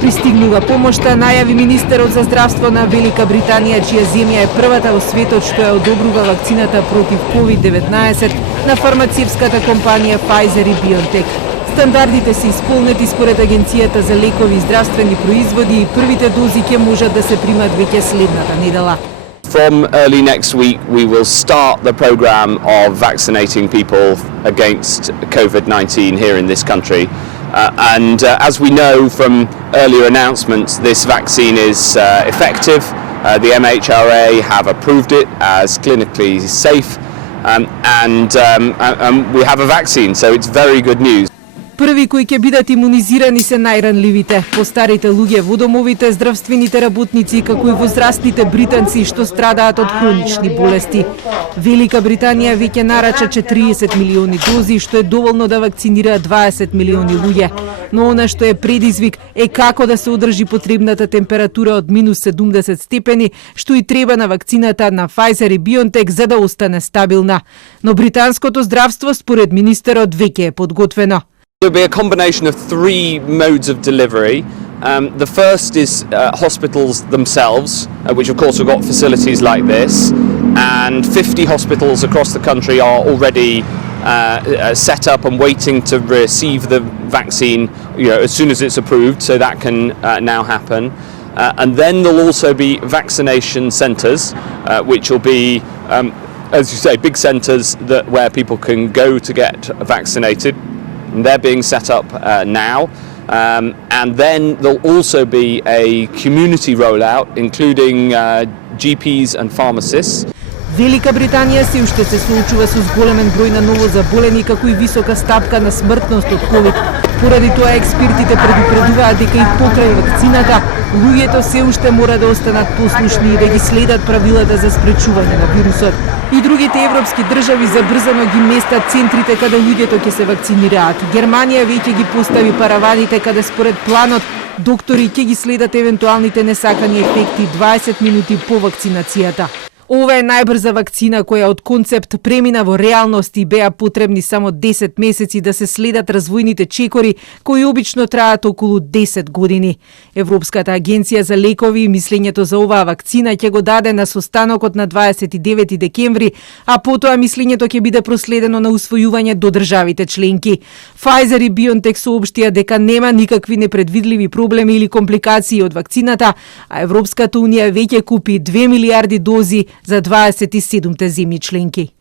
Пристигнува помошта, најави министерот за здравство на Велика Британија, чија земја е првата во светот што ја одобрува вакцината против COVID-19 на фармацевската компанија Pfizer и BioNTech. Стандардите се исполнети според Агенцијата за лекови и здравствени производи и првите дози ќе можат да се примат веќе следната недела. From early next week, we will start the program of vaccinating people against COVID-19 here in this country. As we know from earlier announcements, this vaccine is effective. The MHRA have approved it as clinically safe, and we have a vaccine, so it's very good news. Први кои ќе бидат имунизирани се најранливите, постарите луѓе во домовите, здравствените работници, како и возрастните британци што страдаат од хронични болести. Велика Британија веќе нарача 40 милиони дози, што е доволно да вакцинира 20 милиони луѓе. Но она што е предизвик е како да се одржи потребната температура од минус 70 степени, што и треба на вакцината на Pfizer и BioNTech за да остане стабилна. Но британското здравство според министерот веќе е подготвено. There will be a combination of three modes of delivery. The first is hospitals themselves, which of course have got facilities like this, and 50 hospitals across the country are already set up and waiting to receive the vaccine, as soon as it's approved, so that can now happen. And then there'll also be vaccination centres, which will be, as you say, big centres where people can go to get vaccinated. They're being set up now, and then there'll also be a community rollout, including GPs and pharmacists. Велика Британија се уште се соочува со зголемен број на новозаболени, како и висока стапка на смртност од COVID. Поради тоа експертите предупредуваат дека и покрај вакцината, луѓето се уште мора да останат послушни и да ги следат правилата за спречување на вирусот. И другите европски држави забрзано ги местат центрите каде луѓето ќе се вакцинираат. Германија веќе ги постави параваните каде според планот доктори ќе ги следат евентуалните несакани ефекти 20 минути по вакцинацијата. Ова е најбрза вакцина која од концепт премина во реалност и беа потребни само 10 месеци да се следат развојните чекори кои обично траат околу 10 години. Европската агенција за лекови и мислењето за оваа вакцина ќе го даде на состанокот на 29 декември, а потоа мислењето ќе биде проследено на усвојување до државите членки. Pfizer и BioNTech соопштија дека нема никакви непредвидливи проблеми или компликации од вакцината, а Европската унија веќе купи 2 милиарди дози за 27 земји членки.